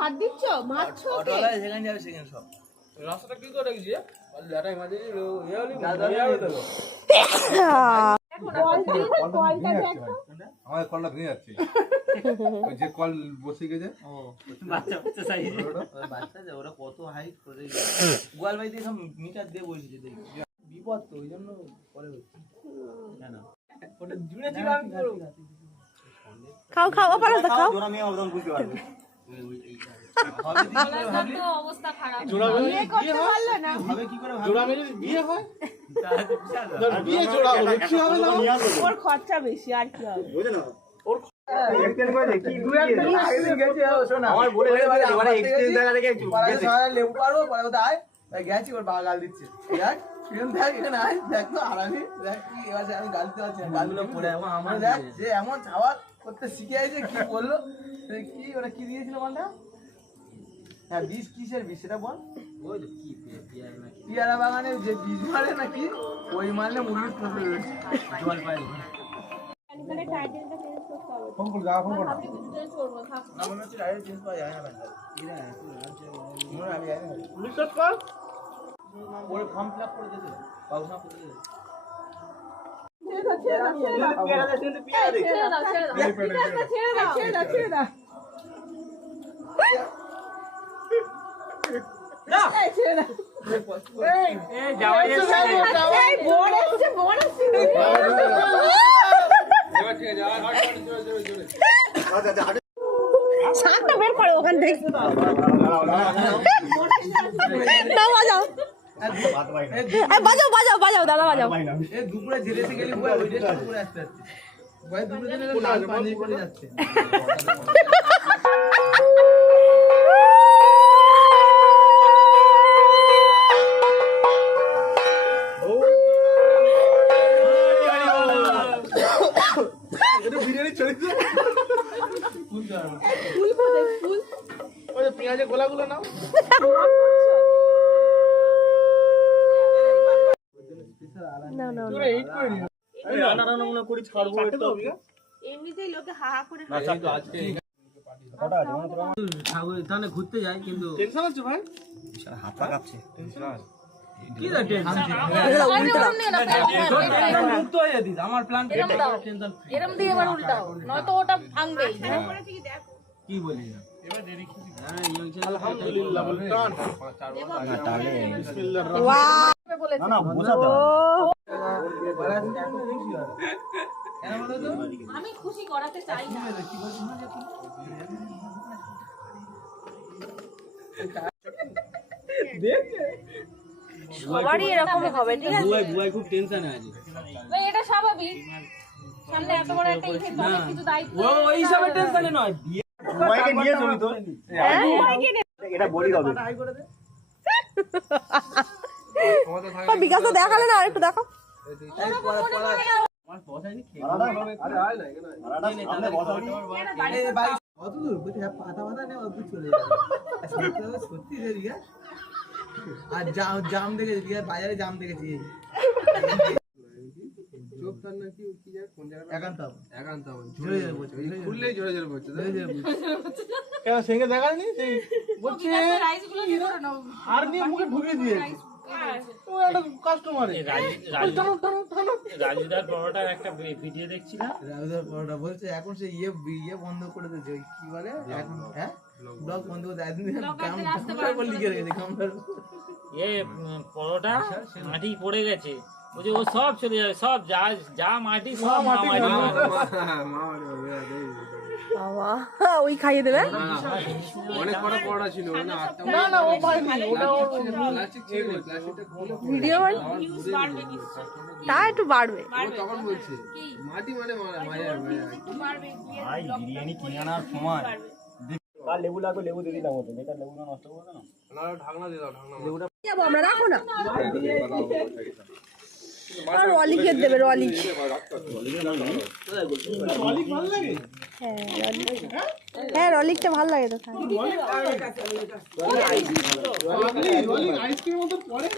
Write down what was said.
হাত দিচ্ছ মারছো ওকে যাবে সেখানে সব। রাস্তাটা কি করে গেছি ল্যাটাই মাঝে ইয়ে হলি যা দরকার যাবে তো কল দিয়ে না, কলটা দেখো। আমার কলটা ভেঙে যাচ্ছে। ওই যে কল বসে গেছে। বাচ্চা বাচ্চা সাইজ বাচ্চা যে ওরা কত হাইট করে গোয়াল দিয়ে সব মিটার দিয়ে বসেছে দেখি বিপদ তো ওই জন্য পরে হচ্ছে। ওটা জুড়ে ছিল আমি খাও খাও ও পারো খাও। হবে ওর খরচা বেশি আর কি মানে গেছি। ওর বাবা গাল দিচ্ছে। দেখ দেখ এখানে আয়। দেখ তো আরামে দেখ কি এবার আমি গাল দিতে পারছি না গালগুলো পড়ে আমার আমার দেখ যে এমন খাবার করতে শিখে আছে কি বলল? কি ওটা কি দিয়েছিল বলটা? হ্যাঁ বীজ কিসের বীজ সেটা বল। পিয়ারা বাগানে যে বীজ মারে নাকি ওই মারলে মুরগি ফসল জল পায় ফোন করে যাওয়া ফোন করে। মনে হচ্ছে ডাইরেক্ট চেঞ্জ করা যায় না কর ওর ফর্ম ফিল আপ করে দিয়েছে। পাউসা করে দিয়েছে। শাকটা বের করো ওখান থেকে। বাজাও বাজাও বাজাও দাদা বাজাও। এ দুপুরে জেলে এসে গেলি ওই ড্রেসটা পরে আসতে আসতে। ভাই দুপুরে জেলে পাঞ্জাবি পরে যাচ্ছে। ফুল ফুল? ওই পেঁয়াজের গোলাগুলো নাও। না না তোরা এইট করে নিও রান্না রান্না করি ছাড়বো একটু। এমনিতেই লোকে হা হা করে আজকে তাহলে ঘুরতে যাই কিন্তু টেনশন হচ্ছে ভাই? কি দা টেনশন? মুক্ত হয়ে যেতিস আমার প্ল্যান টেনশন এরম দিয়ে এবার উল্টাও নয়তো ওটা ভাঙবেই। কি বলি আলহামদুলিল্লাহ আমি খুশি করাতে চাই না। সবারই এরকম হবে ঠিক আছে? বুয়াই বুয়াই খুব টেনশনে আছে। ভাই, এটা স্বাভাবিক। সামনে এত বড় একটা ইভেন্ট অনেক কিছু দায়িত্ব ও ওই হিসাবে টেনশনে নয়। বিয়ে নিয়ে যাবি তো। ও, বিকাশও দেখালে না আর একটু দেখো। না নেই আর জাম দেখেছি বাজারে জাম দেখেছি চোখ কান না কি কি জায়গা কোন জায়গাটা একান্ত একান্ত আমার ঝরে যাবে। বলছে ঝরে যাবে। খুললেই ঝরে ঝরে পড়ছে ঝরে যাবে বলছে। কেন সেঙ্গে দেখায়নি সেই বলছে রাইসগুলো ভিতরে নাও। আর নিয়ে মুখে ঢুকে দিয়েছে। রাজুদার পরোটার একটা ভিডিও দেখছিলাম রাউদার পরোটা বলছে এখন সে ইয়ে ইয়ে বন্ধ করে দিয়েছে। কি বলে? এখন হ্যাঁ ব্লগ বন্ধ করে একদিন কাম কাম লিখে রেখেছে এ পরোটা? মাটি পড়ে গেছে। বলছে ও সব চলে যাবে সব যা যা মাটি সব মাটি বাবা ওই খাইয়ে দেবে অনেক বড় পড়া ছিল মানে না না ও ওটা প্লাস্টিক ছিল প্লাস্টিকটা ভিডিও মানে তা একটু বাড়বে তখন বলছে মাটি মানে মারা মায়া মায়া না ঢাকনা দিয়ে দাও ঢাকনা যাব আমরা রাখো না আর রলিকে দেবে রলিক। হ্যাঁ রলিকটা ভালো লাগে তো পড়ে